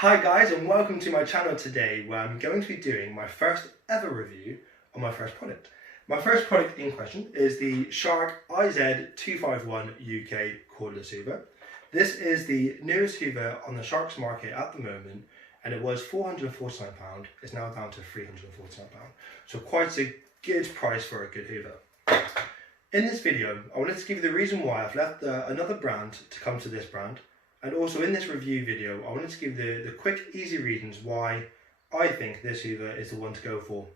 Hi guys, and welcome to my channel today, where I'm going to be doing my first ever review on my first product. My first product in question is the Shark IZ251UK cordless hoover. This is the newest hoover on the Shark's market at the moment, and it was £449. It's now down to £349. So quite a good price for a good hoover. In this video, I wanted to give you the reason why I've left another brand to come to this brand. And also in this review video, I wanted to give the quick, easy reasons why I think this hoover is the one to go for.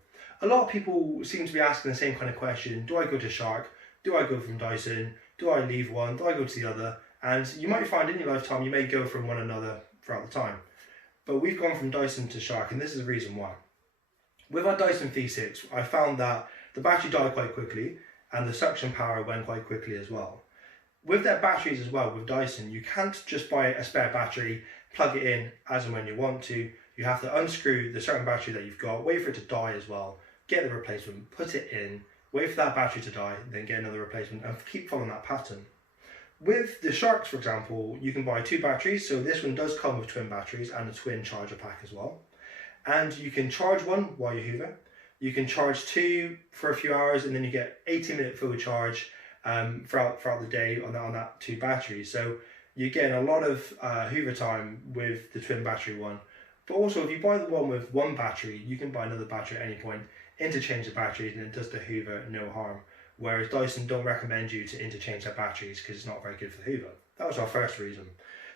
A lot of people seem to be asking the same kind of question. Do I go to Shark? Do I go from Dyson? Do I leave one? Do I go to the other? And you might find in your lifetime, you may go from one another throughout the time. But we've gone from Dyson to Shark, and this is the reason why. With our Dyson V6, I found that the battery died quite quickly, and the suction power went quite quickly as well. With their batteries as well, with Dyson, you can't just buy a spare battery, plug it in as and when you want to. You have to unscrew the certain battery that you've got, wait for it to die as well, get the replacement, put it in, wait for that battery to die, then get another replacement, and keep following that pattern. With the Sharks, for example, you can buy two batteries, so this one does come with twin batteries and a twin charger pack as well. And you can charge one while you hoover. You can charge two for a few hours, and then you get 80-minute full charge throughout the day on that two batteries. So you're getting a lot of hoover time with the twin battery one. But also, if you buy the one with one battery, you can buy another battery at any point, interchange the batteries, and it does the hoover no harm. Whereas Dyson don't recommend you to interchange their batteries because it's not very good for the hoover. That was our first reason.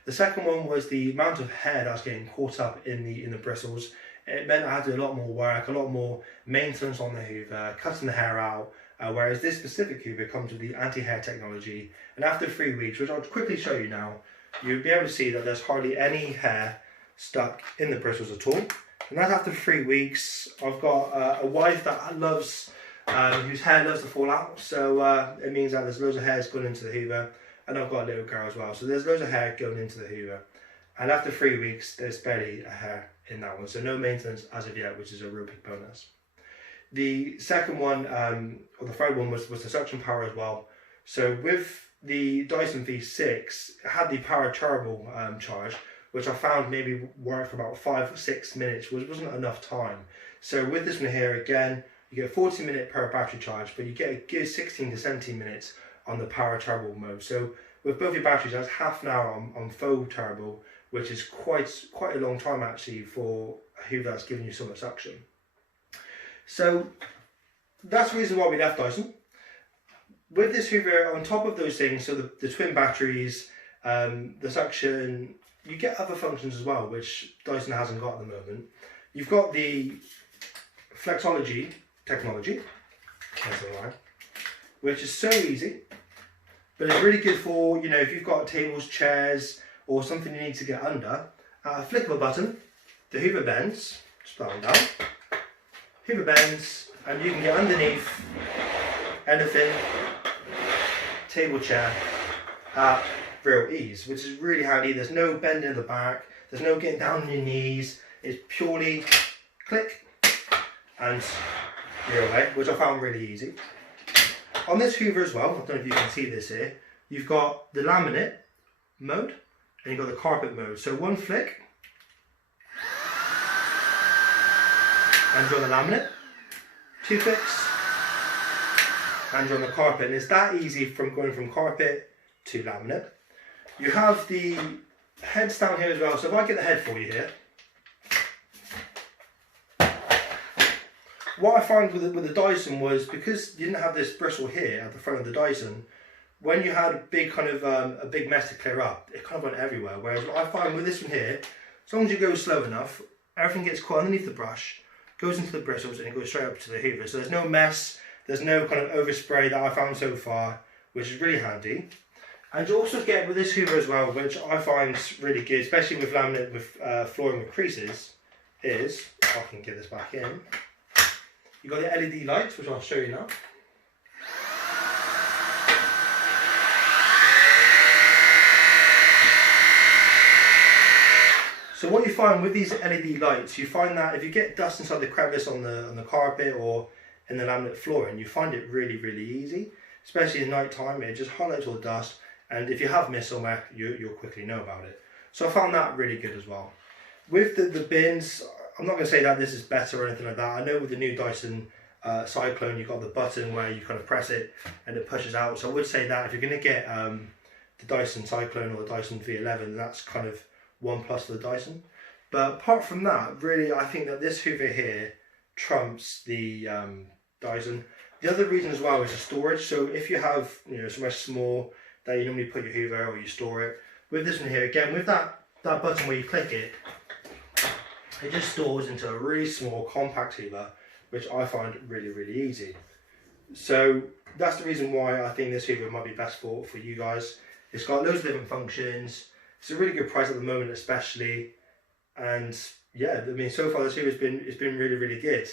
The second one was the amount of hair that's getting caught up in the bristles. It meant I had to do a lot more work, a lot more maintenance on the hoover, cutting the hair out. Whereas this specific hoover comes with the anti-hair technology, and after 3 weeks, which I'll quickly show you now, you'll be able to see that there's hardly any hair stuck in the bristles at all. And that's after 3 weeks. I've got a wife that loves, whose hair loves to fall out, so it means that there's loads of hairs going into the hoover, and I've got a little girl as well, so there's loads of hair going into the hoover. And after 3 weeks, there's barely a hair in that one, so no maintenance as of yet, which is a real big bonus. The second one, or the third one, was the suction power as well. So with the Dyson V6, it had the power turbo charge, which I found maybe worked for about 5 or 6 minutes, which wasn't enough time. So with this one here, again, you get a 40-minute per battery charge, but you get a good 16 to 17 minutes on the power turbo mode. So with both your batteries, that's half an hour on full turbo, which is quite a long time actually for a hoover that's giving you so much suction. So that's the reason why we left Dyson. With this hoover, on top of those things, so the twin batteries, the suction, you get other functions as well, which Dyson hasn't got at the moment. You've got the Flexology technology, which is so easy, but it's really good for, you know, if you've got tables, chairs, or something you need to get under. At a flick of a button, the hoover bends, just that one down. Hoover bends, and you can get underneath anything, table, chair, at real ease, which is really handy. There's no bending in the back, there's no getting down on your knees. It's purely click and you're away, which I found really easy. On this hoover as well, I don't know if you can see this here, you've got the laminate mode and you've got the carpet mode. So one flick, and you're on the laminate, 2 clicks, and you're on the carpet. And it's that easy from going from carpet to laminate. You have the heads down here as well. So if I get the head for you here, what I found with the Dyson was, because you didn't have this bristle here at the front of the Dyson, when you had a big a big mess to clear up, it kind of went everywhere. Whereas what I find with this one here, as long as you go slow enough, everything gets caught underneath the brush, goes into the bristles, and it goes straight up to the hoover. So there's no mess, there's no kind of overspray that I found so far, which is really handy. And you also get with this hoover as well, which I find really good, especially with laminate with flooring with creases, is, if I can get this back in, you've got the LED lights, which I'll show you now. So what you find with these LED lights, you find that if you get dust inside the crevice on the carpet or in the laminate flooring, you find it really, really easy. Especially at night time, it just highlights all the dust, and if you have mist somewhere, you'll quickly know about it. So I found that really good as well. With the bins, I'm not going to say that this is better or anything like that. I know with the new Dyson Cyclone, you've got the button where you kind of press it and it pushes out. So I would say that if you're going to get the Dyson Cyclone or the Dyson V11, that's kind of one plus for the Dyson. But apart from that, really, I think that this hoover here trumps the Dyson. The other reason as well is the storage. So if you have, you know, somewhere small that you normally put your hoover or you store it, with this one here, again, with that button where you click it, it just stores into a really small compact hoover, which I find really, really easy. So that's the reason why I think this hoover might be best for you guys. It's got loads of different functions. It's a really good price at the moment, especially. And yeah, I mean, so far this hoover's been really, really good.